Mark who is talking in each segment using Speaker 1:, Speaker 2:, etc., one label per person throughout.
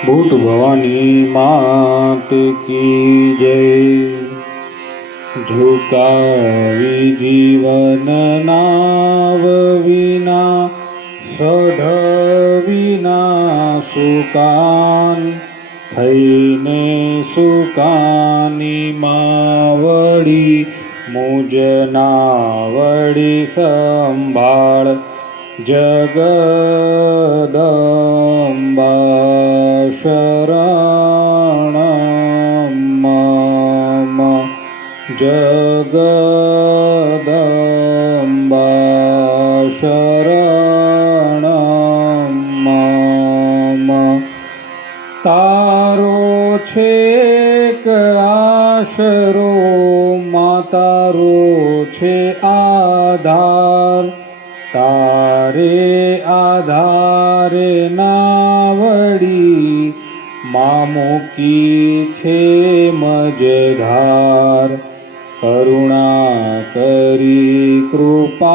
Speaker 1: ભૂત ભવાની માત કી જય ઝુકાવી જીવન નાવ વિના સઢ વિના સુકાન થઈને સુકાની માવડી મુજના વડી સંભાળ જગદંબા જગદંબા શરણમ મમ તારો છે આશરો મા તારો છે આધાર તારે આધારે નાવડી મા મૂકી છે મજધાર करुणाकरी कृपानिधान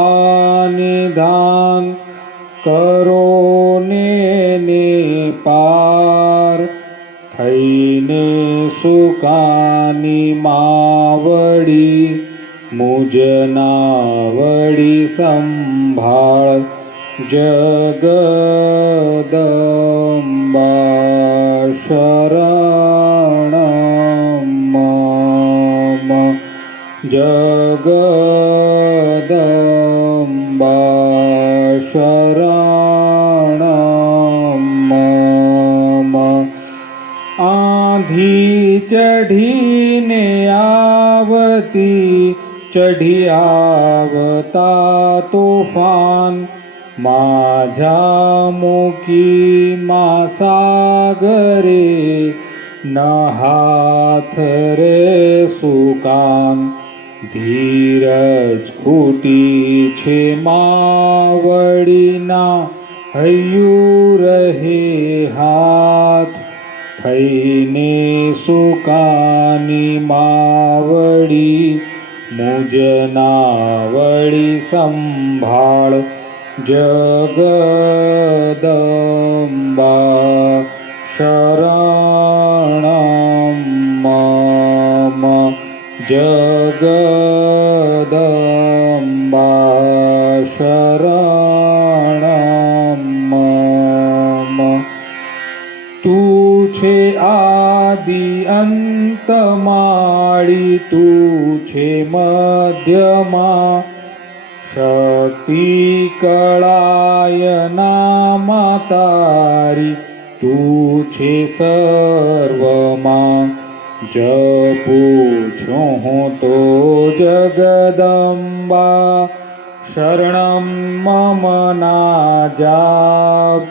Speaker 1: करो ने पार थैने सुखानि मावडी मुजनावडी संभा जगदम्बा शर जगदम्बा शरणं मम आधी चढ़ीने आवती चढ़ी आवता तूफान माझा मुकी मासागरे न रे सुकान ધીરજ ખૂટી છે માવડીના હૈયું રહે હાથ થઈને સુકાની માવડી મુજના વળી સંભાળ જગદંબા જગદંબા શરણમ મમ તું છે આદિ અંત માળી તું છે મધ્યમાં શક્તિ કળાયના તારી તું છે સર્વમાં જપું છું હું તો જગદંબા શરણમ મમ ના જાપ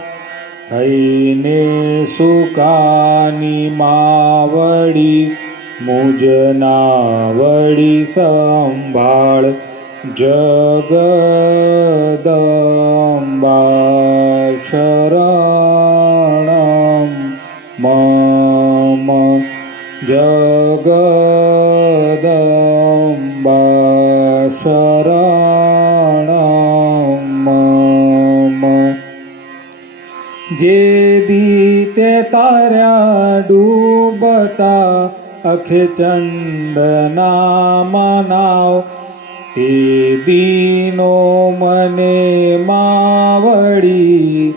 Speaker 1: સુકાની માવડી મુજના વળી સંભાળ જગદંબા શરણમ મમ શરણમ મમ જે દીતે તાર્યા ડૂબતા અખે ચંદના મનાવ તે દીનો મને માવડી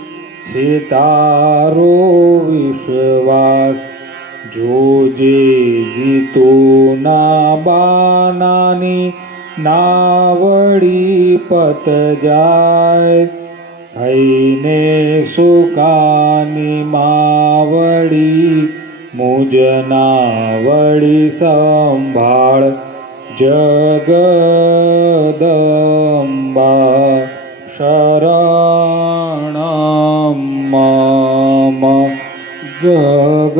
Speaker 1: છે તારો વિશ્વાસ જોજે ગીતોના બાનાની નાવડી પત જાય. થઈને સુકાની માવડી મુજના વળી સંભાળ જગદંબા શરણમ જગદંબા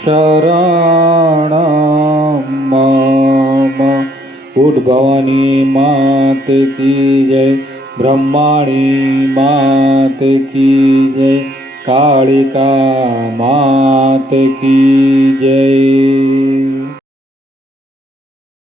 Speaker 1: શરણમ મમ ઉદ્ભવાની માત કી જય બ્રહ્માણી માત કી જય કાળિકા માત કી જય